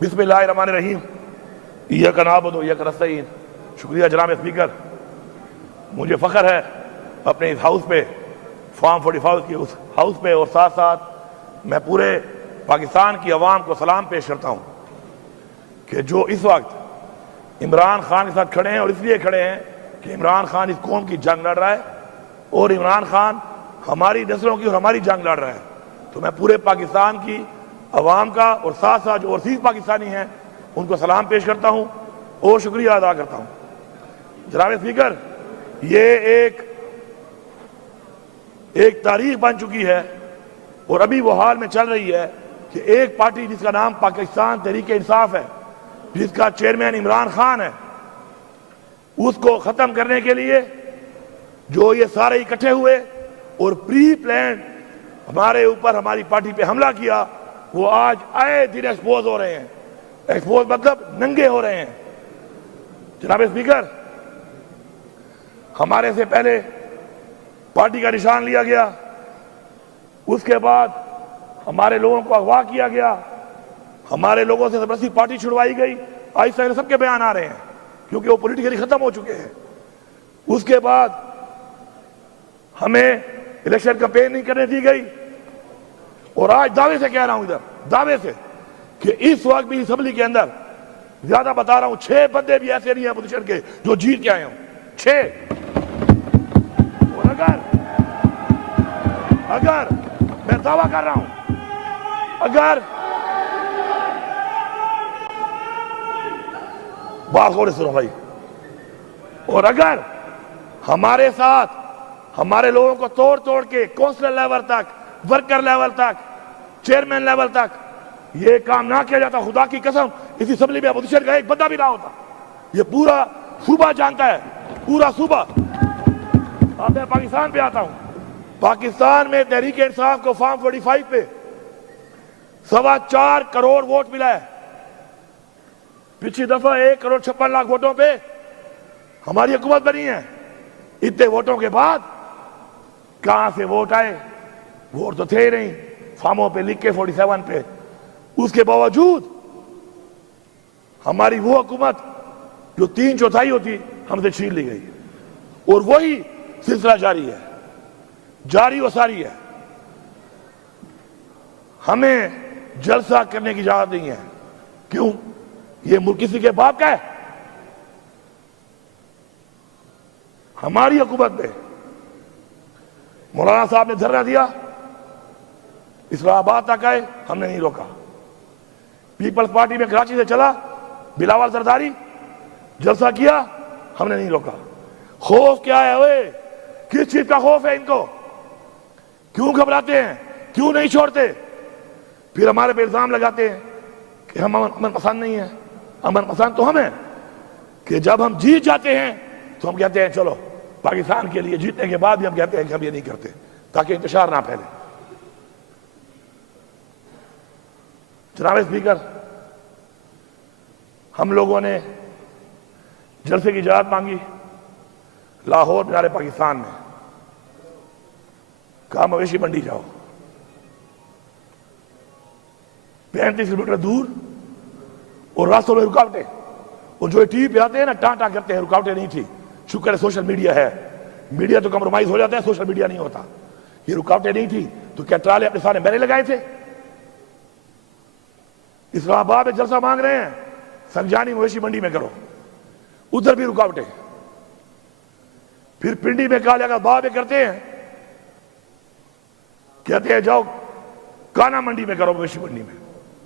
بسم اللہ الرحمن الرحیم ایاک نعبد و ایاک نستعین۔ شکریہ جناب اسپیکر، مجھے فخر ہے اپنے اس ہاؤس پہ، فارم 45 کی اس ہاؤس پہ، اور ساتھ ساتھ میں پورے پاکستان کی عوام کو سلام پیش کرتا ہوں کہ جو اس وقت عمران خان کے ساتھ کھڑے ہیں، اور اس لیے کھڑے ہیں کہ عمران خان اس قوم کی جنگ لڑ رہا ہے اور عمران خان ہماری نسلوں کی اور ہماری جنگ لڑ رہا ہے، تو میں پورے پاکستان کی عوام کا اور ساتھ ساتھ جو اوورسیز پاکستانی ہیں ان کو سلام پیش کرتا ہوں اور شکریہ ادا کرتا ہوں۔ جناب اسپیکر، یہ ایک تاریخ بن چکی ہے اور ابھی وہ حال میں چل رہی ہے کہ ایک پارٹی جس کا نام پاکستان تحریک انصاف ہے، جس کا چیئرمین عمران خان ہے، اس کو ختم کرنے کے لیے جو یہ سارے اکٹھے ہوئے اور پری پلانڈ ہمارے اوپر ہماری پارٹی پہ حملہ کیا، وہ آج آئے دن ایکسپوز ہو رہے ہیں۔ ایکسپوز مطلب ننگے ہو رہے ہیں۔ جناب اسپیکر، ہمارے سے پہلے پارٹی کا نشان لیا گیا، اس کے بعد ہمارے لوگوں کو اغوا کیا گیا، ہمارے لوگوں سے زبردستی پارٹی چھڑوائی گئی۔ آہستہ سب کے بیان آ رہے ہیں کیونکہ وہ پولیٹیکلی ختم ہو چکے ہیں۔ اس کے بعد ہمیں الیکشن کمپین نہیں کرنے دی گئی، اور آج دعوے سے کہہ رہا ہوں، ادھر دعوے سے، کہ اس وقت بھی اسمبلی کے اندر زیادہ بتا رہا ہوں 6 بندے بھی ایسے نہیں ہیں اپوزیشن کے جو جیت کے آئے ہوں، 6۔ اور اگر میں دعویٰ کر رہا ہوں، اگر بات غور سے سنو بھائی، اور اگر ہمارے ساتھ ہمارے لوگوں کو توڑ توڑ کے کونسلر لیول تک، ورکر لیول تک، چیئرمین لیول تک یہ کام نہ کیا جاتا، خدا کی قسم اس اسمبلی میں اپوزیشن کا ایک بندہ بھی نہ ہوتا۔ یہ پورا صوبہ جانتا ہے، پورا صوبہ۔ اب میں پاکستان پہ آتا ہوں۔ پاکستان میں تحریک انصاف کو فارم 45 پہ 4.25 کروڑ ووٹ ملا ہے۔ پچھلی دفعہ 1.56 کروڑ ووٹوں پہ ہماری حکومت بنی ہے۔ اتنے ووٹوں کے بعد کہاں سے ووٹ آئے؟ ووٹ تو تھے ہی نہیں، فارموں پہ لکھ کے 47 پہ۔ اس کے باوجود ہماری وہ حکومت جو 3/4 ہوتی ہم سے چھین لی گئی، اور وہی سلسلہ جاری ہے، جاری و ساری ہے۔ ہمیں جلسہ کرنے کی اجازت نہیں ہے۔ کیوں؟ یہ ملک کسی کے باپ کا ہے؟ ہماری حکومت میں مولانا صاحب نے دھرنا دیا، اسلام آباد تک آئے، ہم نے نہیں روکا۔ پیپلز پارٹی میں کراچی سے چلا، بلاول زرداری جلسہ کیا، ہم نے نہیں روکا۔ خوف کیا ہے؟ اوئے کس چیز کا خوف ہے ان کو؟ کیوں گھبراتے ہیں؟ کیوں نہیں چھوڑتے؟ پھر ہمارے پہ الزام لگاتے ہیں کہ ہم امن پسند نہیں ہیں۔ امن پسند تو ہم ہیں کہ جب ہم جیت جاتے ہیں تو ہم کہتے ہیں چلو پاکستان کے لیے، جیتنے کے بعد بھی ہم کہتے ہیں کہ ہم یہ نہیں کرتے تاکہ انتشار نہ پھیلے۔ جناب اسپیکر، ہم لوگوں نے جلسے کی اجازت مانگی لاہور مینار پاکستان میں، کہا مویشی منڈی جاؤ، 35 کلومیٹر دور، اور راستوں میں رکاوٹیں، اور جو ٹی وی پہ آتے ہیں نا ٹانٹا کرتے ہیں، رکاوٹیں نہیں تھی۔ شکر ہے سوشل میڈیا ہے، میڈیا تو کمپرومائز ہو جاتا ہے، سوشل میڈیا نہیں ہوتا۔ یہ رکاوٹیں نہیں تھی تو کیا ٹرالے اپنے سامنے میں نے لگائے تھے؟ اسلام آباد میں جلسہ مانگ رہے ہیں، سنجانی مویشی منڈی میں کرو، ادھر بھی رکاوٹیں۔ پھر پنڈی میں کہا جائے باب کرتے ہیں، کہتے ہیں جاؤ کانا منڈی میں کرو، مویشی منڈی میں۔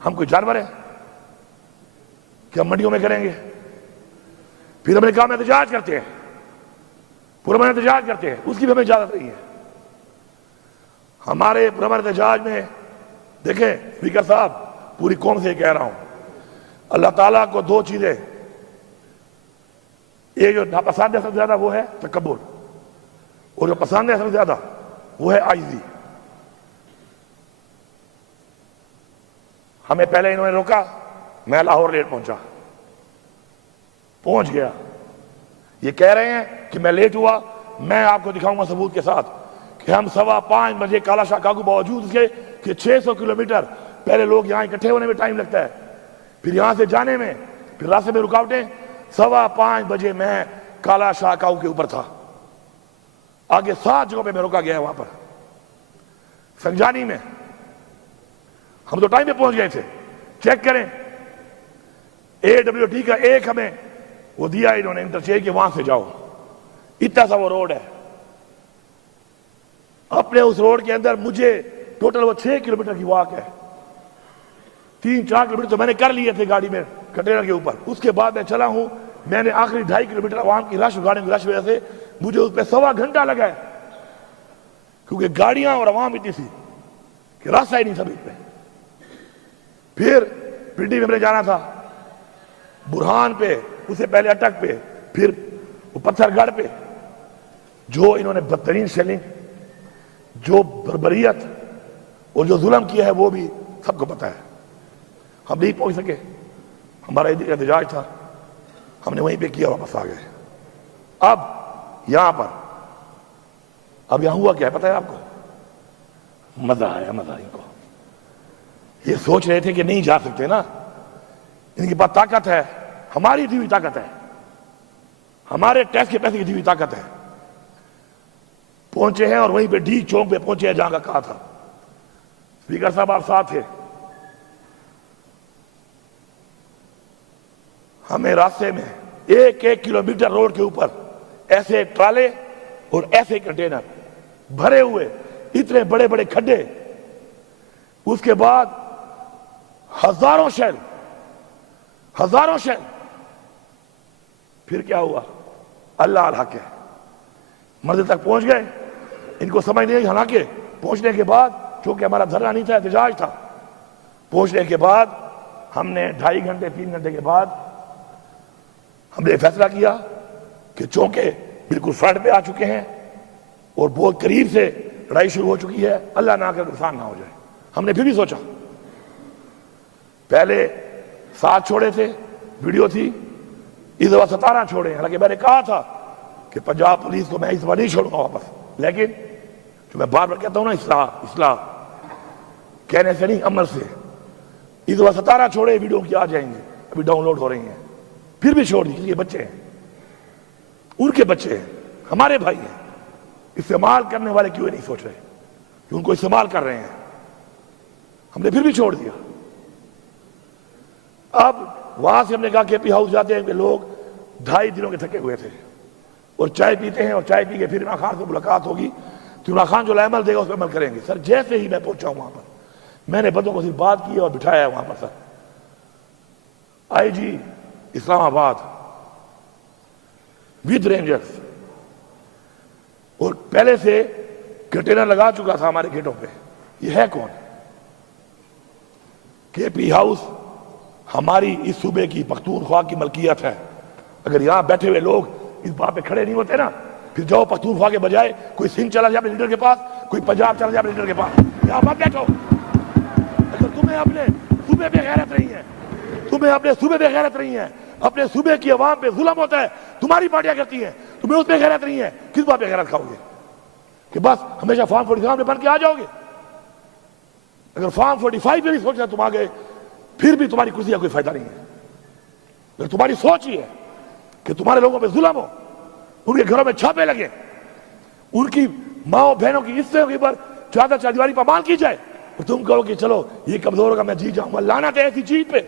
ہم کوئی جانور ہیں کہ ہم منڈیوں میں کریں گے؟ پھر ہم نے کہا ہم احتجاج کرتے ہیں، پرامن احتجاج کرتے ہیں، اس کی بھی ہمیں اجازت نہیں ہے۔ ہمارے پرامن احتجاج میں دیکھیں اسپیکر صاحب، پوری قوم سے کہہ رہا ہوں، اللہ تعالیٰ کو 2 چیزیں، ایک جو ناپسند ہے سب سے زیادہ وہ ہے تکبر، اور جو پسند ہے سب سے زیادہ وہ ہے عاجزی۔ ہمیں پہلے انہوں نے روکا، میں لاہور لیٹ پہنچ گیا۔ یہ کہہ رہے ہیں کہ میں لیٹ ہوا، میں آپ کو دکھاؤں گا ثبوت کے ساتھ کہ ہم 5:15 بجے کالا شاہ کاغو باوجود اس کے کہ 600 کلومیٹر پہلے لوگ یہاں اکٹھے ہونے میں ٹائم لگتا ہے، پھر یہاں سے جانے میں پھر راستے میں رکاوٹیں. 5:15 بجے میں کالا شاہ کاؤ کے اوپر تھا. آگے 7 جگہوں پہ میں رکا گیا وہاں پر. سنجانی میں ہم تو ٹائم پہ پہنچ گئے تھے. چیک کریں AWT کا ایک ہمیں وہ دیا انہوں نے انٹرچینج کہ وہاں سے جاؤ. اتنا سا وہ روڈ ہے. اپنے اس روڈ کے اندر مجھے ٹوٹل وہ 6 کلومیٹر کی واک ہے. 3-4 کلومیٹر تو میں نے کر لیے تھے گاڑی میں کنٹینر کے اوپر. اس کے بعد میں چلا ہوں. میں نے آخری 2.5 کلومیٹر عوام کی رش گاڑیوں کی رش وجہ سے مجھے اس پہ 1.25 گھنٹہ لگا ہے, کیونکہ گاڑیاں اور عوام اتنی تھی کہ راستہ ہی نہیں تھا بیچ میں. پھر پنڈی میں ہم نے جانا تھا, برہان پہ, اس سے پہلے اٹک پہ, پھر وہ پتھر گڑھ پہ. جو انہوں نے بدترین شیلنگ, جو بربریت اور جو ظلم کیا ہے وہ بھی سب کو پتہ ہے. ہم نہیں پہنچ سکے, ہمارا احتجاج تھا, ہم نے وہیں پہ کیا, واپس آ گئے. اب یہاں پر اب یہاں ہوا کیا ہے پتہ ہے آپ کو؟ مزہ آیا, مزہ ان کو. یہ سوچ رہے تھے کہ نہیں جا سکتے نا, ان کے پاس طاقت ہے, ہماری دی ہوئی طاقت ہے, ہمارے ٹیکس کے پیسے کی دی ہوئی طاقت ہے. پہنچے ہیں اور وہیں پہ ڈی چوک پہ پہنچے ہیں جہاں کا کہا تھا. اسپیکر صاحب آپ ساتھ تھے. ہمیں راستے میں 1 کلومیٹر روڈ کے اوپر ایسے ٹرالے اور ایسے کنٹینر بھرے ہوئے, اتنے بڑے بڑے کھڈے, اس کے بعد ہزاروں شیل. پھر کیا ہوا؟ اللہ الحق ہے, منزل تک پہنچ گئے. ان کو سمجھ نہیں, حالانکہ پہنچنے کے بعد, چونکہ ہمارا دھرنا نہیں تھا, احتجاج تھا, پہنچنے کے بعد ہم نے 2.5 گھنٹے 3 گھنٹے کے بعد ہم نے فیصلہ کیا کہ چونکہ بالکل فرنٹ پہ آ چکے ہیں اور بہت قریب سے لڑائی شروع ہو چکی ہے, اللہ نہ کرے نقصان نہ ہو جائے. ہم نے پھر بھی سوچا, پہلے 7 چھوڑے تھے, ویڈیو تھی, اس دفعہ 17 چھوڑے. حالانکہ میں نے کہا تھا کہ پنجاب پولیس کو میں اس دفعہ نہیں چھوڑوں گا واپس, لیکن جو میں بار بار کہتا ہوں نا, اصلاح کہنے سے نہیں, عمل سے. اس دفعہ 17 چھوڑے, ویڈیو کی آ جائیں گے, ابھی ڈاؤن لوڈ ہو رہی ہیں. پھر بھی چھوڑ دی, کیونکہ یہ بچے ہیں, ان کے بچے ہیں, ہمارے بھائی ہیں. استعمال کرنے والے کیوں نہیں سوچ رہے کہ ان کو استعمال کر رہے ہیں؟ ہم نے پھر بھی چھوڑ دیا. اب وہاں سے ہم نے کہا کہ پی ہاؤس جاتے ہیں کہ لوگ 2.5 دنوں کے تھکے ہوئے تھے اور چائے پیتے ہیں, اور چائے پی کے پھر عمران خان سے ملاقات ہوگی تو عمران خان جو عمل دے گا اس پہ عمل کریں گے. سر جیسے ہی میں پہنچا ہوں وہاں پر, میں نے بندوں کو صرف بات کی اور بٹھایا ہے وہاں پر. سر IG اسلام آباد ود رینجرز, اور پہلے سے کنٹینر لگا چکا تھا ہمارے گیٹوں پہ. یہ ہے کون؟ کے پی ہاؤس ہماری اس صوبے کی پختونخوا کی ملکیت ہے. اگر یہاں بیٹھے ہوئے لوگ اس بات پہ کھڑے نہیں ہوتے نا, پھر جاؤ پختونخوا کے بجائے کوئی سندھ چلا جائے اپنے لیڈر کے پاس, کوئی پنجاب چلا جائے اپنے لیڈر کے پاس, یہاں مت بیٹھو. اگر تمہیں اپنے صوبے پہ غیرت نہیں ہے, تمہیں اپنے صوبے پہ غیرت نہیں ہے, اپنے صوبے کی عوام پہ ظلم ہوتا ہے, تمہاری پارٹیاں کرتی ہیں, تمہیں اس پہ غیرت نہیں ہے, کس بات پہ غیرت کھاؤ گے؟ کہ بس ہمیشہ فارم 47 میں بن کے آ جاؤ گے؟ اگر فارم 45 پہ بھی سوچنا تم آ گئے, پھر بھی تمہاری کرسی کا کوئی فائدہ نہیں ہے. اگر تمہاری سوچ ہی ہے کہ تمہارے لوگوں پہ ظلم ہو, ان کے گھروں میں چھاپے لگے, ان کی ماں بہنوں کی عزتوں کے اوپر چادر چاردیواری پامال کی جائے, اور تم کہو کہ چلو یہ کمزور ہوگا میں جیت جاؤں گا. لعنت ہے ایسی چیز پہ,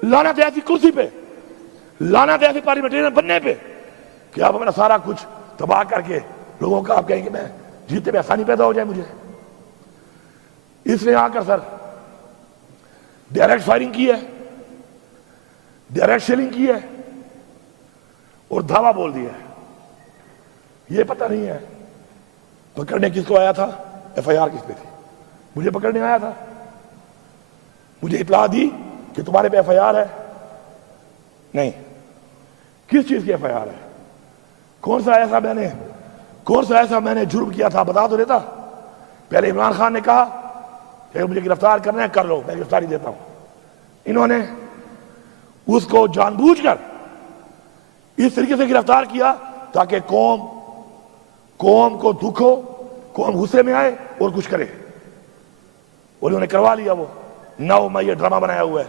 لعنت ہے ایسی کرسی پہ, لعنت ہے ایسی پارلیمنٹرین بننے پہ کہ آپ اپنا سارا کچھ تباہ کر کے لوگوں کا آپ کہیں کہ میں جیتنے میں آسانی پیدا ہو جائے مجھے. اس نے آ کر سر ڈائریکٹ فائرنگ کی ہے, ڈائریکٹ شیلنگ کی ہے, اور دھاوا بول دیا ہے. یہ پتہ نہیں ہے پکڑنے کس کو آیا تھا, FIR کس پہ تھی. مجھے پکڑنے آیا تھا, مجھے اطلاع دی کہ تمہارے پہ FIR ہے. نہیں, کس چیز کی FIR ہے؟ کون سا ایسا میں نے جرم کیا تھا بتا تو دیتا. پہلے عمران خان نے کہا کہ مجھے گرفتار کرنا ہے, کر لو, میں گرفتاری دیتا ہوں. انہوں نے اس کو جان بوجھ کر اس طریقے سے گرفتار کیا تاکہ قوم کو دکھ ہو, قوم غصے میں آئے اور کچھ کرے, اور انہوں نے کروا لیا. وہ 9 مئی یہ ڈرامہ بنایا ہوا ہے.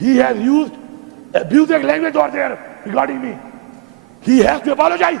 He has used abusive language over there regarding me. He has to apologize.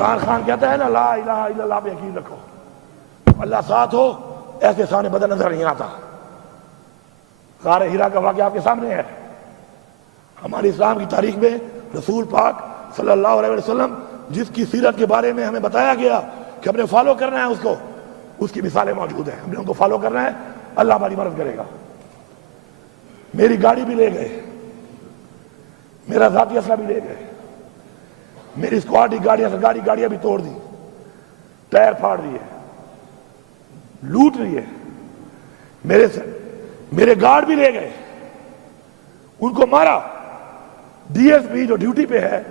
Imran Khan کہتا ہے نا لا الہ الا اللہ پہ یقین رکھو، اللہ ساتھ ہو، ایسے سامنے بدل نظر نہیں آتا۔ غار ہیرا کا واقعہ آپ کے سامنے ہے۔ ہماری اسلام کی تاریخ میں رسول پاک صلی اللہ علیہ وسلم جس کی سیرت کے بارے میں ہمیں بتایا گیا کہ ہم نے فالو کرنا ہے اس کو، اس کی مثالیں موجود ہیں، ہم نے ان کو فالو کرنا ہے، اللہ ہماری مدد کرے گا۔ میری گاڑی بھی لے گئے، میرا ذاتی اسلحہ بھی لے گئے، میری اسکواڈ کی گاڑیاں بھی توڑ دی، ٹائر پھاڑ دیے، لوٹ لیے، میرے گارڈ بھی لے گئے، ان کو مارا۔ ڈی ایس پی جو ڈیوٹی پہ ہے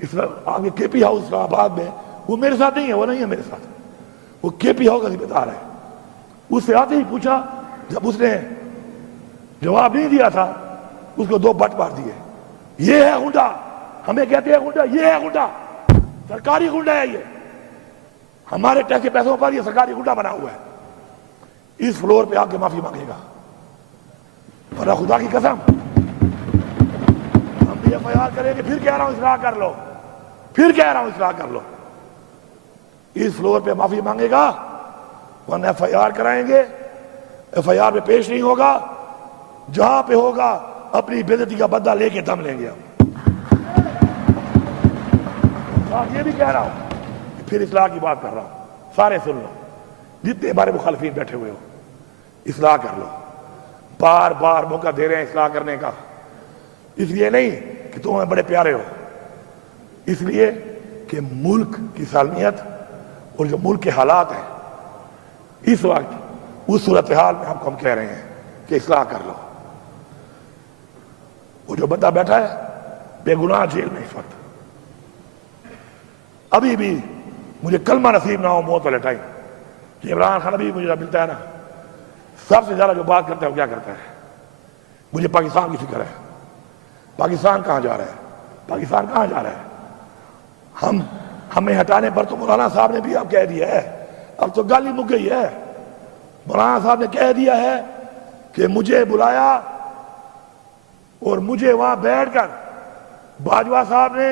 اس آگے کے پی ہاؤس آباد میں، وہ میرے ساتھ نہیں ہے، وہ نہیں ہے میرے ساتھ، وہ کے پی ہاؤس کا ذمہ دار ہے۔ اس سے آتے ہی پوچھا، جب اس نے جواب نہیں دیا تھا اس کو 2 بٹ مار دیے۔ یہ ہے غنڈا، ہمیں کہتے ہیں غنڈا، یہ ہے غنڈا، سرکاری غنڈا ہے یہ، ہمارے ٹیکس کے پیسوں پر یہ سرکاری غنڈا بنا ہوا ہے۔ اس فلور پہ آ کے معافی مانگے گا، ورنہ خدا کی قسم ہم بھی ایف آئی آر کریں گے، پھر کہہ رہا ہوں اصلاح کر لو، پھر کہہ رہا ہوں اصلاح کر لو۔ اس فلور پہ معافی مانگے گا ورنہ ایف آئی آر کرائیں گے، ایف آئی آر پہ پیش نہیں ہوگا، جہاں پہ ہوگا اپنی بے عزتی کا بدلہ لے کے دم لیں گے ہم۔ یہ بھی کہہ رہا ہوں، پھر اصلاح کی بات کر رہا ہوں، سارے سن لو، جتنے ہمارے مخالفین بیٹھے ہوئے ہو، اصلاح کر لو۔ بار بار موقع دے رہے ہیں اصلاح کرنے کا، اس لیے نہیں کہ تم ہمیں بڑے پیارے ہو، اس لیے کہ ملک کی سالمیت اور جو ملک کے حالات ہیں اس وقت، اس صورتحال میں ہم کہہ رہے ہیں کہ اصلاح کر لو۔ وہ جو بندہ بیٹھا ہے بے گناہ جیل میں اس وقت، ابھی بھی مجھے کلمہ نصیب نہ ہو موت والے ٹائم کہ عمران خان ابھی مجھے ملتا ہے نا، سب سے زیادہ جو بات کرتا ہے وہ کیا کرتا ہے؟ مجھے پاکستان کی فکر ہے، پاکستان کہاں جا رہا ہے، پاکستان کہاں جا رہا ہے؟ ہمیں ہٹانے پر تو مولانا صاحب نے بھی اب کہہ دیا ہے، اب تو گالی مک گئی ہے، مولانا صاحب نے کہہ دیا ہے کہ مجھے بلایا اور مجھے وہاں بیٹھ کر باجوہ صاحب نے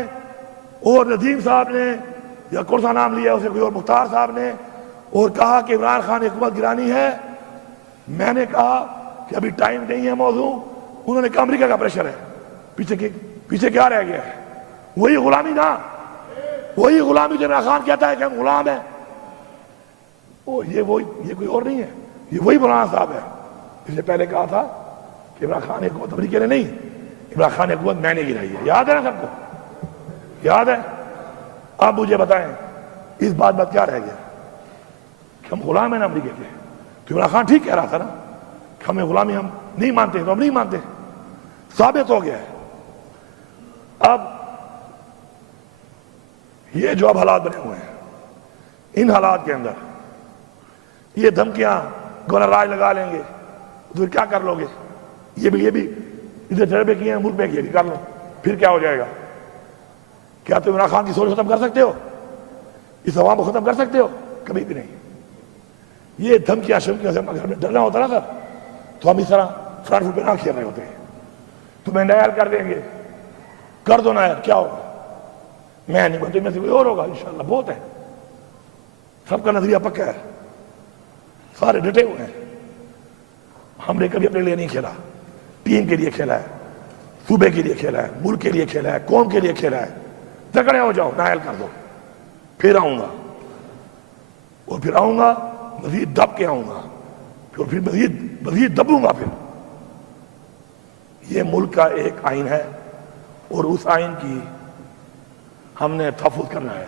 اور ندیم صاحب نے یا کون سا نام لیا اسے کوئی اور مختار صاحب نے، اور کہا کہ عمران خان حکومت گرانی ہے۔ میں نے کہا کہ ابھی ٹائم نہیں ہے موضوع، انہوں نے کہا امریکہ کا پریشر ہے، پیچھے کیا رہ گیا ہے؟ وہی غلامی نا، وہی غلامی جو عمران خان کہتا ہے کہ ہم غلام ہیں، یہ کوئی اور نہیں ہے، یہ وہی مولانا صاحب ہے۔ اس نے پہلے کہا تھا کہ عمران خان حکومت امریکہ نے نہیں، عمران خان حکومت میں نے گرائی ہے، یاد ہے نا سب کو؟ یاد ہے؟ اب مجھے بتائیں اس بات کیا رہ گیا کہ ہم غلام ہیں نا امریکہ کے؟ تو عمران خان ٹھیک کہہ رہا تھا نا کہ ہمیں غلامی ہم نہیں مانتے، تو ہم نہیں مانتے، ثابت ہو گیا ہے۔ اب یہ جو اب حالات بنے ہوئے ہیں، ان حالات کے اندر یہ دھمکیاں گورنر راج لگا لیں گے تو پھر کیا کر لو گے؟ یہ بھی ادھر تجربے کیے ہیں، ملک میں کیے، کر لو، پھر کیا ہو جائے گا؟ کیا تم عمران خان کی سوچ ختم کر سکتے ہو؟ اس عوام کو ختم کر سکتے ہو؟ کبھی بھی نہیں۔ یہ دھمکیاں شمکیاں سے اگر ہمیں ڈرنا ہوتا نا سر تو ہم اس طرح فرنٹ فٹ پہ نہ کھیل رہے ہوتے ہیں۔ تمہیں نائل کر دیں گے، کر دو نائل، کیا ہوگا؟ میں نہیں بولتے، میں سے کوئی اور ہوگا انشاءاللہ، بہت ہے، سب کا نظریہ پکا ہے، سارے ڈٹے ہوئے ہیں۔ ہم نے کبھی اپنے لیے نہیں کھیلا، ٹیم کے لیے کھیلا ہے، صوبے کے لیے کھیلا ہے، ملک کے لیے کھیلا ہے، قوم کے لیے کھیلا ہے۔ تکڑے ہو جاؤ، نائل کر دو، پھر آؤں گا، اور پھر آؤں گا مزید دب کے آؤں گا، پھر مزید دبوں گا۔ پھر یہ ملک کا ایک آئین ہے اور اس آئین کی ہم نے تحفظ کرنا ہے،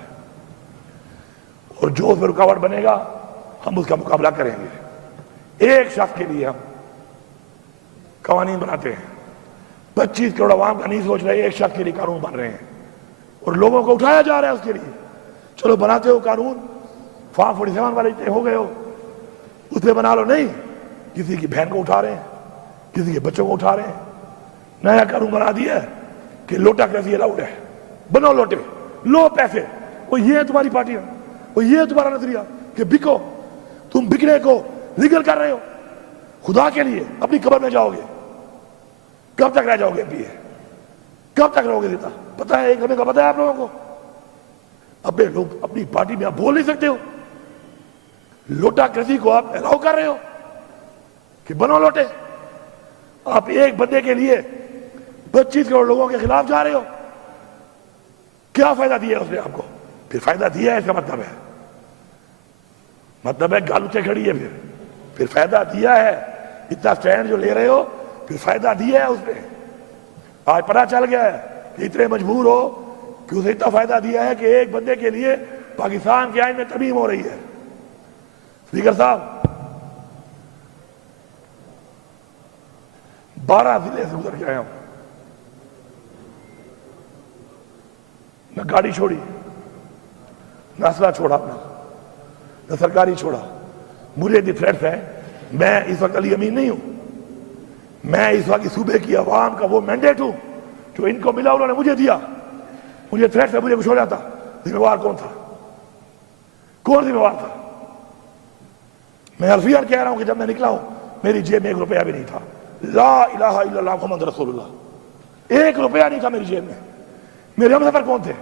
اور جو اس میں رکاوٹ بنے گا ہم اس کا مقابلہ کریں گے۔ ایک شخص کے لیے ہم قوانین بناتے ہیں، 25 کروڑ عوام کا نہیں سوچ رہے، ایک شخص کے لیے قانون بن رہے ہیں اور لوگوں کو اٹھایا جا رہا ہے اس کے لیے۔ چلو بناتے ہو قانون، فارم 47 والے ہو گئے ہو، اس پہ بنا لو، نہیں، کسی کی بہن کو اٹھا رہے ہیں، کسی کے بچوں کو اٹھا رہے ہیں۔ نیا قانون بنا دیا ہے کہ لوٹا کیسی الاؤڈ ہے، بنو لوٹے، لو پیسے، وہ یہ ہے تمہاری پارٹی، وہ یہ ہے تمہارا نظریہ کہ بکو، تم بکنے کو لیگل کر رہے ہو۔ خدا کے لیے اپنی قبر میں جاؤ گے، کب تک رہ جاؤ گے؟ کب تک رہو گے؟ دیتا پتہ ہے، ایک ہمیں کا پتہ ہے آپ لوگوں کو، اپنے لوگ اپنی پارٹی میں آپ بول نہیں سکتے ہو؟ لوٹا کرسی کو آپ الاؤ کر رہے ہو کہ بنو لوٹے؟ آپ ایک بندے کے لیے 25 کروڑ لوگوں کے خلاف جا رہے ہو. کیا فائدہ دیا ہے اس نے آپ کو؟ پھر فائدہ دیا ہے اس کا مطلب ہے گال اچھے کھڑی ہے. پھر فائدہ دیا ہے. اتنا سٹینڈ جو لے رہے ہو پھر فائدہ دیا ہے اس نے. آج پتہ چل گیا ہے کہ اتنے مجبور ہو کہ اسے اتنا فائدہ دیا ہے کہ ایک بندے کے لیے پاکستان کے آئین میں ترمیم ہو رہی ہے. اسپیکر صاحب 12 ضلع سے گزر کے آیا ہوں. نہ گاڑی چھوڑی، نہ اسلحہ چھوڑا اپنا، نہ سرکاری چھوڑا. مجھے دی تھریٹس ہے. میں اس وقت علی امین نہیں ہوں. میں اس وقت صوبے کی عوام کا وہ مینڈیٹ ہوں جو ان کو ملا، انہوں نے مجھے دیا. مجھے تھریٹ سے مجھے کچھ ہو جاتا، ذمہ وار کون تھا؟ کون ذمہ وار تھا؟ میں حرفیاً کہہ رہا ہوں کہ جب میں نکلا ہوں میری جیب میں 1 روپیہ بھی نہیں تھا. لا الہ الا اللہ محمد رسول اللہ. 1 روپیہ نہیں تھا میری جیب میں. میرے ہم سفر کون تھے؟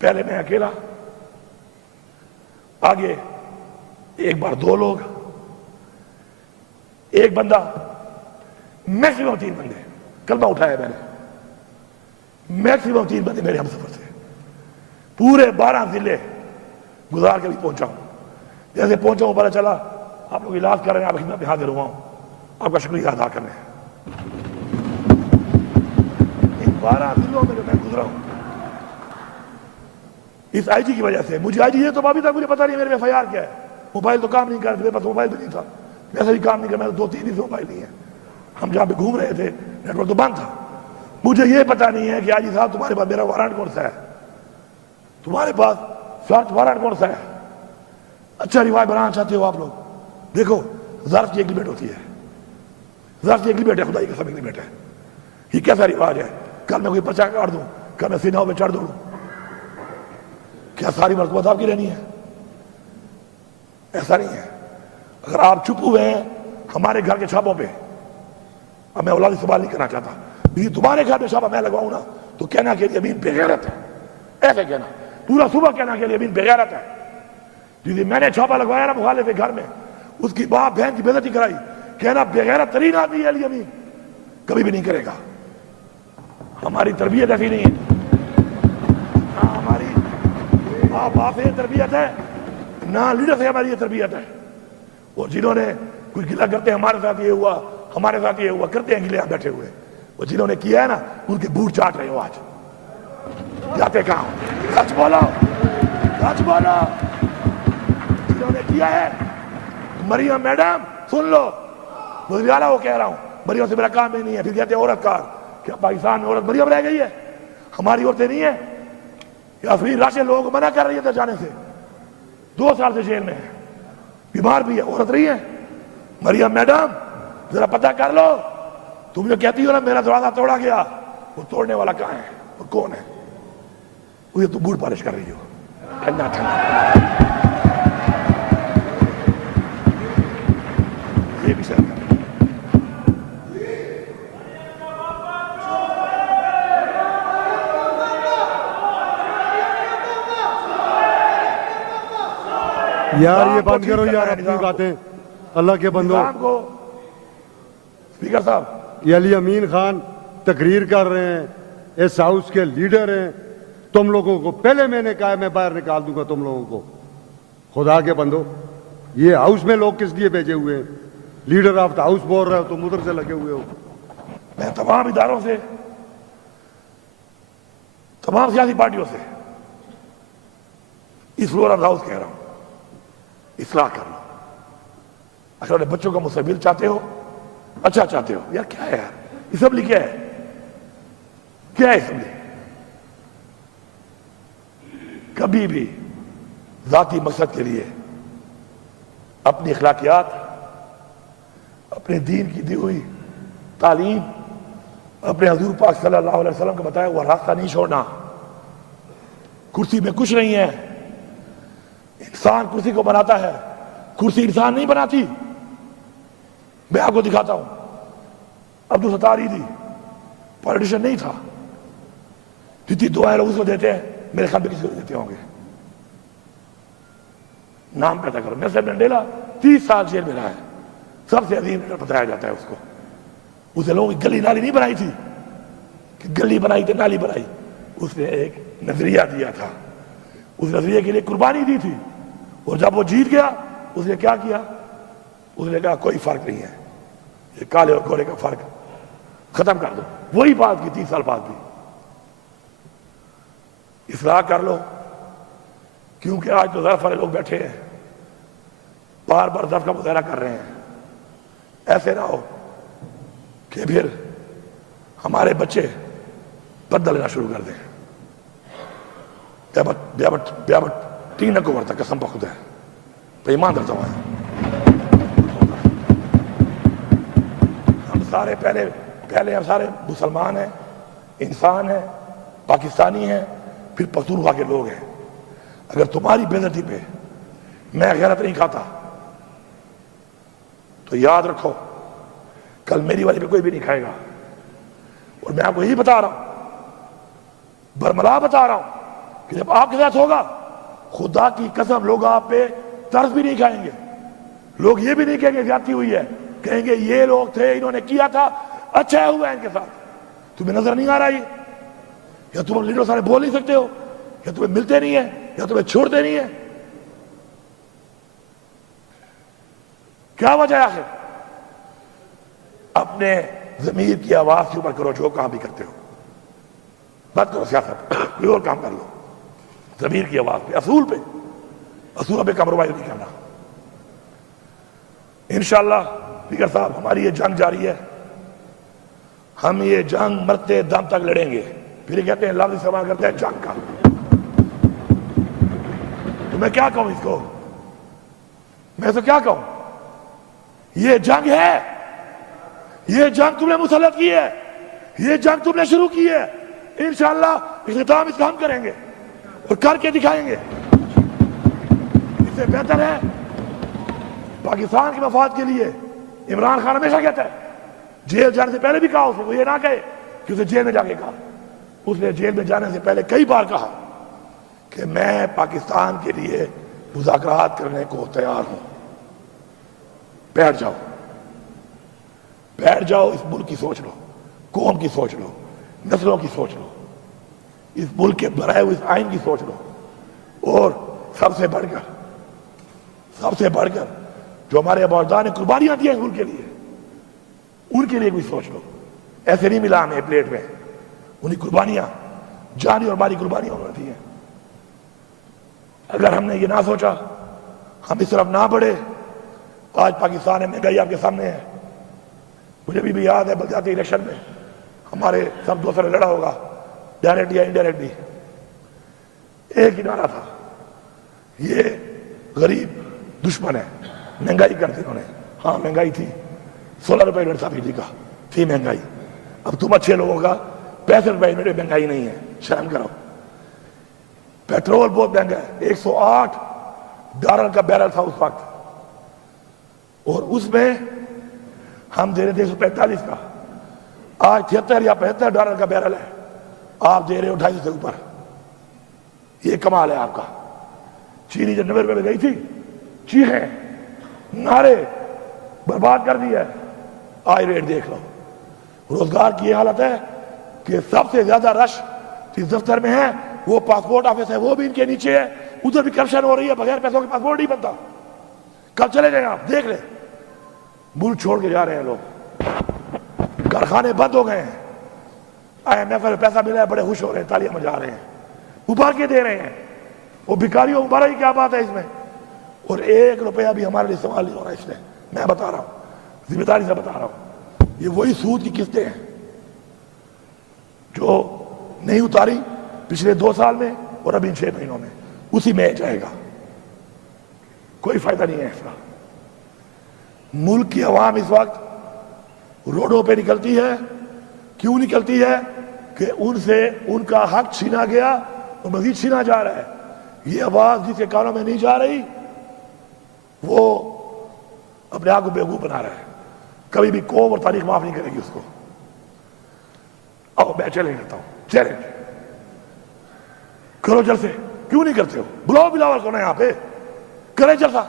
پہلے میں اکیلا، آگے ایک بار 2 لوگ، ایک بندہ، میکسیمم 3 بندے. کلمہ اٹھایا میں نے. میکسیمم 3 بندے میرے ہم سفر تھے. پورے 12 ضلع گزار کے بھی پہنچا ہوں. جیسے پہنچا ہوں پتہ چلا آپ لوگ علاج کر رہے ہیں، آپ خدمت میں حاضر ہوا ہوں. آپ کا شکریہ ادا کرنے ہیں. ان 12 ضلعوں میں جو میں گزرا ہوں اس آئی جی کی وجہ سے. مجھے آئی جی یہ تو ابھی تک مجھے پتا نہیں میرے میں FIR کیا ہے. موبائل تو کام نہیں کر رہے، میرے پاس موبائل بھی نہیں تھا. ویسے بھی کام نہیں کر، میں 2-3 دن سے موبائل نہیں ہے. ہم جہاں پہ گھوم رہے تھے نیٹ ورک تو بند تھا. مجھے یہ پتا نہیں ہے کہ آئی جی صاحب تمہارے پاس میرا وارنٹ کون سا ہے، تمہارے پاس سرچ وارنٹ کون سا ہے. اچھا رواج بنانا چاہتے ہو آپ لوگ؟ دیکھو ظرف کی ایگریمنٹ ہوتی ہے. ظرف کی ایگریمنٹ ہے، خدائی قسم ایگریمنٹ ہے. یہ کیسا رواج ہے؟ کل میں کوئی پرچہ کاٹ دوں، کل میں سیناؤں میں چڑھ دوں، کیا ساری مرتبہ آپ کی رہنی ہے؟ ایسا نہیں ہے. اگر آپ چپ ہوئے ہیں ہمارے گھر کے چھاپوں پہ، اب میں اولادی سوال نہیں کرنا چاہتا، لیکن تمہارے گھر پہ چھاپا میں لگواؤں نا تو کہنا کہ امین بے غیرت ہے. ایسے کہنا پورا صبح کہنا کہ امین بے غیرت ہے. جی میں نے چھاپا لگوایا نا مخالف کے گھر میں، اس کی باپ بہن کی بے عزتی کرائی، کہنا بے غیرت ترین آدمی ہے علی امین. کبھی بھی نہیں کرے گا. ہماری تربیت ایسی نہیں ہے. نہ ہماری ماں باپ سے تربیت ہے، نہ لیڈر سے ہماری یہ تربیت ہے. اور جنہوں نے کچھ گلا کرتے ہیں ہمارے ساتھ یہ ہوا، ہمارے ساتھ یہ ہوا، کرتے ہیں گلے آپ بیٹھے ہوئے. وہ جنہوں نے کیا ہے نا ان کے بوٹ چاٹ رہے ہو. آج جاتے کہاں ہو؟ سچ بولو، سچ بولو. جنہوں نے کیا ہے، مریم میڈم سن لو، وزیر اعلیٰ وہ کہہ رہا ہوں، مریم سے میرا کام ہی نہیں ہے. پھر کہتے ہیں عورت کار. کیا پاکستان میں عورت مریم رہ گئی ہے؟ ہماری عورتیں نہیں ہیں. یا فری راشن لوگوں کو منع کر رہی ہے جانے سے. 2 سال سے جیل میں ہے، بیمار بھی ہے، عورت رہی ہے. مریم میڈم ذرا پتہ کر لو. تم جو کہتی ہو نا میرا دروازہ توڑا گیا، وہ توڑنے والا کہاں ہے، وہ کون ہے؟ وہ تو بوٹ پالش کر رہی ہو. ٹھنڈا ٹھنڈا یہ بھی شرم ہے. یار یہ بند کرو یار اپنی باتیں، اللہ کے بندو. اسپیکر صاحب یہ علی امین خان تقریر کر رہے ہیں، اس ہاؤس کے لیڈر ہیں. تم لوگوں کو پہلے میں نے کہا میں باہر نکال دوں گا تم لوگوں کو. خدا کے بندو یہ ہاؤس میں لوگ کس لیے بھیجے ہوئے ہیں؟ لیڈر آف دا ہاؤس بول رہے ہو، تم ادھر سے لگے ہوئے ہو. میں تمام اداروں سے، تمام سیاسی پارٹیوں سے اس فلور آف ہاؤس کہہ رہا ہوں، اصلاح کر لو. اگر اپنے بچوں کا مستقبل چاہتے ہو، اچھا چاہتے ہو، یار کیا ہے یار اسمبلی؟ کیا ہے، کیا ہے اسمبلی؟ کبھی بھی ذاتی مقصد کے لیے اپنی اخلاقیات، اپنے دین کی دی ہوئی تعلیم، اپنے حضور پاک صلی اللہ علیہ وسلم کا بتایا ہوا راستہ نہیں چھوڑنا. کرسی میں کچھ نہیں ہے. انسان کرسی کو بناتا ہے، کرسی انسان نہیں بناتی. میں آپ کو دکھاتا ہوں، عبدالستار عیدی پولیٹیشن نہیں تھا. جتنی دعائیں لوگ اس کو دیتے ہیں میرے خیال میں کسی کو دیتے ہوں گے. نام پیدا کرو. نیلسن منڈیلا 30 سال جیل میں رہا ہے, سب سے عظیم لیڈر بتایا جاتا ہے اس کو. اسے لوگوں کی گلی نالی نہیں بنائی تھی کہ گلی بنائی تو نالی بنائی, اس نے ایک نظریہ دیا تھا, اس نظریے کے لیے قربانی دی تھی, اور جب وہ جیت گیا اس نے کیا کیا؟ اس نے کہا کوئی فرق نہیں ہے, یہ کالے اور گورے کا فرق ختم کر دو. وہی بات کی 30 سال بعد بھی. اصلاح کر لو, کیونکہ آج تو ضعف والے لوگ بیٹھے ہیں, بار بار ضعف کا مظاہرہ کر رہے ہیں. ایسے نہ ہو کہ پھر ہمارے بچے پردہ لینا شروع کر دیں. بیابٹ تین کو ورتا قسم پہ خدا ہے, پہ ایمان درتا ہوا ہے. ہم سارے پہلے ہم سارے مسلمان ہیں, انسان ہیں, پاکستانی ہیں, پھر پختونخوا کے لوگ ہیں. اگر تمہاری بے عزتی پہ میں غیرت نہیں کھاتا تو یاد رکھو کل میری والی پہ کوئی بھی نہیں کھائے گا. اور میں آپ کو یہی بتا رہا ہوں, برملا بتا رہا ہوں کہ جب آپ کے ساتھ ہوگا خدا کی قسم لوگ آپ پہ ترس بھی نہیں کھائیں گے. لوگ یہ بھی نہیں کہیں گے زیادتی ہوئی ہے, کہیں گے یہ لوگ تھے انہوں نے کیا تھا اچھا ہوا ہے ان کے ساتھ. تمہیں نظر نہیں آ رہا یہ, یا تم لیڈر سارے بول نہیں سکتے ہو, یا تمہیں ملتے نہیں ہیں, یا تمہیں چھوڑتے نہیں ہیں؟ کیا وجہ ہے آخر؟ اپنے ضمیر کی آواز کے اوپر کرو جو کام بھی کرتے ہو. بات کرو سیاست, کوئی اور کام کر لو. ضمیر کی آواز پہ, اصول پہ کمپرومائز نہیں کرنا. انشاءاللہ اسپیکر صاحب ہماری یہ جنگ جاری ہے, ہم یہ جنگ مرتے دم تک لڑیں گے. پھر یہ کہتے ہیں لفظ استعمال کرتے ہیں جنگ کا. تو میں کیا کہوں اس کو, میں تو کیا کہوں؟ یہ جنگ ہے, یہ جنگ تم نے مسلط کی ہے, یہ جنگ تم نے شروع کی ہے. انشاءاللہ اختتام اس کا ہم کریں گے اور کر کے دکھائیں گے. اس سے بہتر ہے پاکستان کے مفاد کے لیے. عمران خان ہمیشہ کہتا ہے, جیل جانے سے پہلے بھی کہا اس نے, وہ یہ نہ کہے کہ اسے جیل میں جا کے کہا. اس نے جیل میں جانے سے پہلے کئی بار کہا کہ میں پاکستان کے لیے مذاکرات کرنے کو تیار ہوں. بیٹھ جاؤ, اس ملک کی سوچ لو, قوم کی سوچ لو, نسلوں کی سوچ لو, اس ملک کے بنائے ہوئے اس آئین کی سوچ لو, اور سب سے بڑھ کر جو ہمارے اباؤجداد نے قربانیاں دی ہیں اس ملک کے لیے, ان کے لیے کوئی سوچ لو. ایسے نہیں ملا ہمیں پلیٹ میں, انہیں قربانیاں, جانی اور مالی قربانیاں انہوں نے دی ہیں. اگر ہم نے یہ نہ سوچا, ہم اس طرف نہ بڑھے, آج پاکستان میں مہنگائی آپ کے سامنے ہے. مجھے بھی یاد ہے بلدیاتی الیکشن میں ہمارے سب دوستوں نے لڑا ہوگا, ڈائریکٹ یا انڈائریکٹلی. ایک ہی نعرہ تھا, یہ غریب دشمن ہے, مہنگائی کر دی انہوں نے. ہاں مہنگائی تھی, 16 روپے یونٹ تھا بجلی کا, تھی مہنگائی. اب تم اچھے لوگوں کا 65 روپے یونٹ مہنگائی نہیں ہے, شرم کرو. پیٹرول بہت مہنگا ہے, $108 کا بیرل تھا اس وقت, اور اس میں ہم دے رہے تھے 145 کا. آج 73 یا $75 کا بیرل ہے, آپ دے رہے ہو 250 سے اوپر. یہ کمال ہے آپ کا. چینی جب 90 روپے میں گئی تھی, چیخیں نعرے برباد کر دیا ہے. آج ریٹ دیکھ لو. روزگار کی یہ حالت ہے کہ سب سے زیادہ رش جس دفتر میں ہے وہ پاسپورٹ آفس ہے, وہ بھی ان کے نیچے ہے. ادھر بھی کرپشن ہو رہی ہے, بغیر پیسوں کے پاسپورٹ نہیں بنتا. کل چلے جائیں آپ دیکھ لیں, ملک چھوڑ کے جا رہے ہیں لوگ, کارخانے بند ہو گئے ہیں. IMF میں پیسہ ملا ہے, بڑے خوش ہو رہے ہیں, تالیاں بجا رہے ہیں, ابھار کے دے رہے ہیں. وہ بھکاریوں ابھارا ہی کیا بات ہے اس میں. اور 1 روپیہ بھی ہمارے لیے استعمال نہیں ہو رہا اس میں. میں بتا رہا ہوں, ذمہ داری سے بتا رہا ہوں, یہ وہی سود کی قسطیں ہیں جو نہیں اتاری پچھلے 2 سال میں اور ابھی 6 مہینوں میں, اسی میں جائے گا. کوئی فائدہ نہیں ہے اس کا. ملک کی عوام اس وقت روڈوں پہ نکلتی ہے. کیوں نکلتی ہے؟ کہ ان سے ان کا حق چھینا گیا اور مزید چھینا جا رہا ہے. یہ آواز جس کے کانوں میں نہیں جا رہی وہ اپنے آپ کو بیوقوف بنا رہا ہے. کبھی بھی قوم اور تاریخ معاف نہیں کرے گی اس کو. اب میں چیلنج کرتا ہوں, چیلنج کرو جلسے، کیوں نہیں کرتے ہو؟ بلاؤ بلاول کو نا یہاں پہ، کرے جلسہ،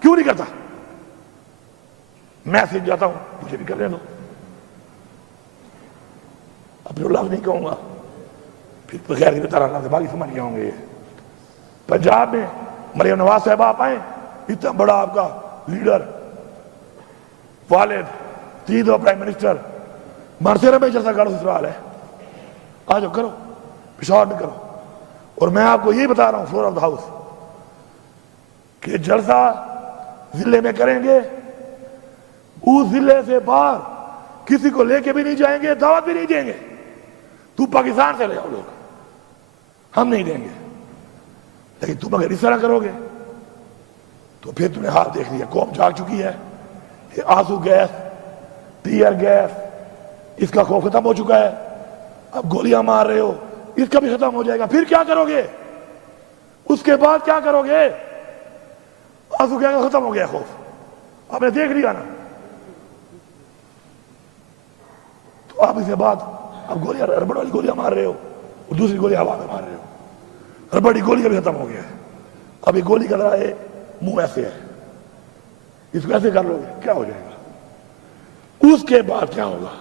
کیوں نہیں کرتا؟ میں سیکھ جاتا ہوں، مجھے بھی کرنے دو، اپنے اللہ نہیں کہوں گا، پھر بغیر کی بتا رہا باقی سمجھ گیا ہوں گے۔ پنجاب میں مریم نواز صاحب آپ آئیں، اتنا بڑا آپ کا لیڈر، والد، تین دو پرائم منسٹر، مرسیرہ میں جلسہ کرو، سسرال ہے، آ جاؤ کرو، پشاور میں کرو۔ اور میں آپ کو یہ بتا رہا ہوں فلور آف دا ہاؤس کہ جلسہ ضلع میں کریں گے، اس ضلع سے باہر کسی کو لے کے بھی نہیں جائیں گے، دعوت بھی نہیں دیں گے۔ تو پاکستان سے لے آؤ لوگ، ہم نہیں دیں گے، لیکن تم اگر اس طرح کرو گے تو پھر تم نے حال دیکھ لیا، قوم جاگ چکی ہے۔ یہ آنسو گیس، ٹیئر گیس، اس کا خوف ختم ہو چکا ہے، اب گولیاں مار رہے ہو، اس کا بھی ختم ہو جائے گا۔ پھر کیا کرو گے؟ اس کے بعد کیا کرو گے؟ آنسو گیس ختم ہو گیا خوف، آپ نے دیکھ لیا نا، تو آپ اس کے بعد اب گولیاں، ربڑ والی گولیاں مار رہے ہو اور دوسری گولی ہوا میں مار رہے ہو، ربڑ کی گولی کا بھی ختم ہو گیا ہے، اب یہ گولی کا ذرا ہے منہ ایسے ہے، اس کو ایسے کر لو گے کیا ہو جائے گا؟ اس کے بعد کیا ہوگا؟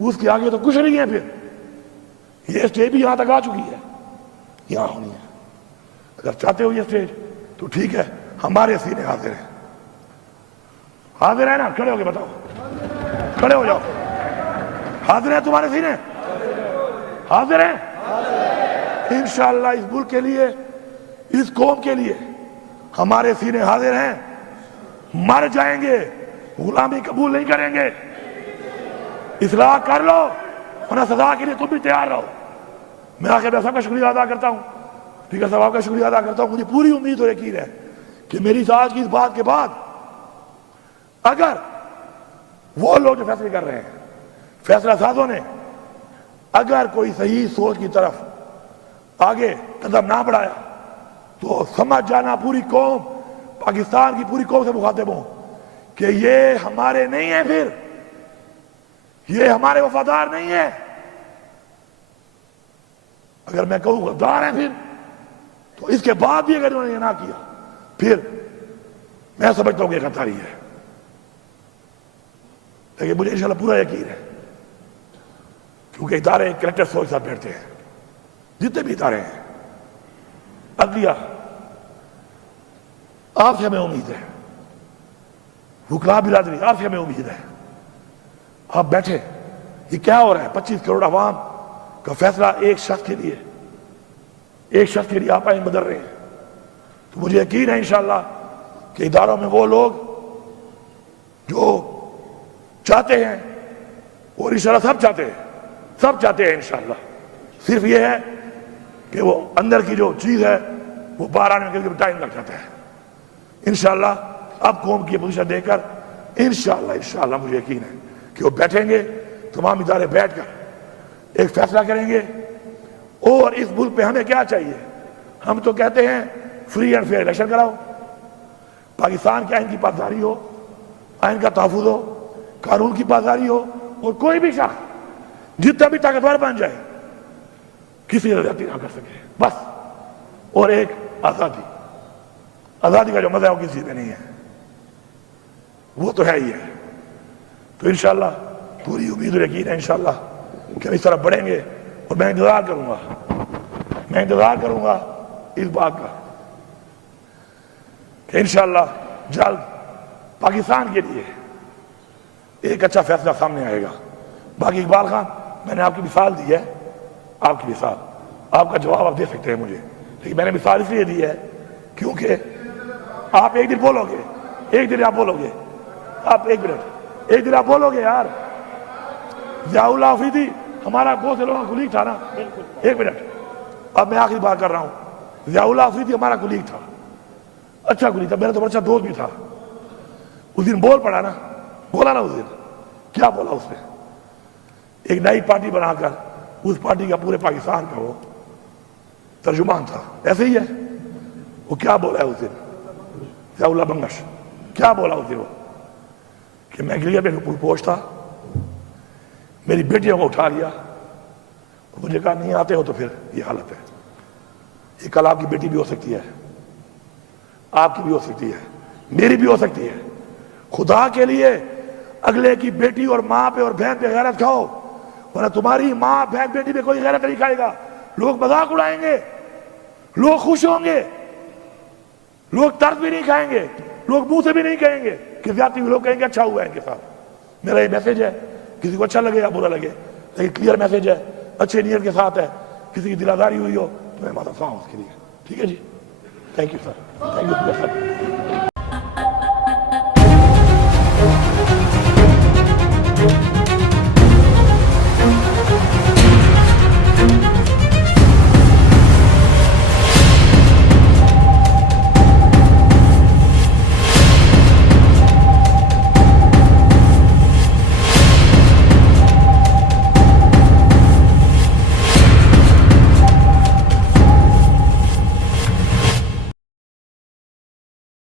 اس کے آگے تو کچھ نہیں ہے۔ پھر یہ اسٹیج بھی یہاں تک آ چکی ہے، یہاں ہونی ہے۔ اگر چاہتے ہو یہ اسٹیج تو ٹھیک ہے، ہمارے سینے حاضر ہیں، حاضر ہے نا؟ کھڑے ہو کے بتاؤ، کھڑے ہو جاؤ، حاضر ہیں تمہارے سینے؟ حاضر ہیں انشاءاللہ۔ اس ملک کے لیے، اس قوم کے لیے ہمارے سینے حاضر ہیں، مر جائیں گے، غلامی قبول نہیں کریں گے۔ اصلاح کر لو، ورنہ سزا کے لیے تم بھی تیار رہو۔ میں آخر میں سب کا شکریہ ادا کرتا ہوں، ٹھیک ہے صاحب کا شکریہ ادا کرتا ہوں۔ مجھے پوری امید اور یقین ہے کہ میری آج کی اس بات کے بعد اگر وہ لوگ جو فیصلے کر رہے ہیں، فیصلہ سازوں نے اگر کوئی صحیح سوچ کی طرف آگے قدم نہ بڑھایا تو سمجھ جانا پوری قوم، پاکستان کی پوری قوم سے مخاطب ہوں کہ یہ ہمارے نہیں ہیں، پھر یہ ہمارے وفادار نہیں ہیں۔ اگر میں کہوں غدار ہیں پھر، تو اس کے بعد بھی اگر انہوں نے یہ نہ کیا پھر میں سمجھتا ہوں کہ غداری ہے۔ لیکن مجھے انشاءاللہ پورا یقین ہے، کیونکہ ادارے کریکٹر سوچ ساتھ بیٹھتے ہیں، جتنے بھی ادارے ہیں، عدلیہ، آپ سے ہمیں امید ہے، حکام برادری آپ سے ہمیں امید ہے، آپ بیٹھے، یہ کیا ہو رہا ہے؟ 25 کروڑ عوام کا فیصلہ ایک شخص کے لیے، ایک شخص کے لیے آپ آئین بدل رہے ہیں۔ تو مجھے یقین ہے انشاءاللہ کہ اداروں میں وہ لوگ جو چاہتے ہیں، اور انشاءاللہ سب چاہتے ہیں، سب چاہتے ہیں انشاءاللہ، صرف یہ ہے کہ وہ اندر کی جو چیز ہے وہ باہر آنے میں ٹائم لگ جاتا ہے۔ انشاءاللہ اب قوم کی پوزیشن دے کر انشاءاللہ مجھے یقین ہے کہ وہ بیٹھیں گے، تمام ادارے بیٹھ کر ایک فیصلہ کریں گے۔ اور اس ملک پہ ہمیں کیا چاہیے؟ ہم تو کہتے ہیں فری اینڈ فیئر الیکشن کراؤ، پاکستان کے آئین کی پاسداری ہو، آئین کا تحفظ ہو، قانون کی پاسداری ہو، اور کوئی بھی شخص جتنا بھی طاقتور بن جائے کسی زیادتی نہ کر سکے، بس۔ اور ایک آزادی، آزادی کا جو مزہ ہے وہ کسی میں نہیں ہے، وہ تو ہے ہی ہے۔ تو انشاءاللہ پوری امید اور یقین ہے انشاءاللہ کہ ہم اس طرح بڑھیں گے، اور میں انتظار کروں گا اس بات کا کہ انشاءاللہ جلد پاکستان کے لیے ایک اچھا فیصلہ سامنے آئے گا۔ باقی اقبال خان، میں نے آپ کی مثال دی ہے، آپ کی مثال، آپ کا جواب آپ دے سکتے ہیں مجھے، لیکن میں نے مثال اس لیے دی ہے کیونکہ آپ ایک دن بولو گے، ایک دن آپ بولو گے، آپ ایک دن آپ بولو گے یار، ضیاء اللہ آفریدی ہمارا بہت سے لوگوں کا کلیگ تھا نا، ایک منٹ، اب میں آخری بات کر رہا ہوں۔ ضیاء اللہ آفریدی ہمارا کلیگ تھا، اچھا کلیگ تھا، میرا تو اچھا دوست بھی تھا۔ اس دن بولا نا اس دن کیا بولا اس نے؟ ایک نئی پارٹی بنا کر اس پارٹی کا پورے پاکستان کا وہ ترجمان تھا، ایسے ہی ہے۔ وہ کیا بولا ہے اس دن ضیاء اللہ بنگش؟ کیا بولا اس دن وہ کہ میں گلیئر پہ پوچھ تھا، میری بیٹیوں کو اٹھا لیا مجھے کہا نہیں آتے ہو تو پھر یہ حالت ہے. یہ کل آپ کی بیٹی بھی ہو سکتی ہے, آپ کی بھی ہو سکتی ہے, میری بھی ہو سکتی ہے. خدا کے لیے اگلے کی بیٹی اور ماں پہ اور بہن پہ غیرت کھاؤ, ورنہ تمہاری ماں بہن بیٹی پہ کوئی غیرت نہیں کھائے گا. لوگ مذاق اڑائیں گے, لوگ خوش ہوں گے, لوگ طرز بھی نہیں کھائیں گے, لوگ منہ سے بھی نہیں کہیں گے کہ زیادتی, لوگ کہیں گے اچھا ہوا ہے ان کے ساتھ. میرا یہ میسج ہے, کسی کو اچھا لگے یا برا لگے, لیکن کلیئر میسج ہے, اچھے نیت کے ساتھ ہے. کسی کی دل آزاری ہوئی ہو تو میں معذرت خواہ ہوں اس کے لیے. ٹھیک ہے جی, thank you sir, thank you sir.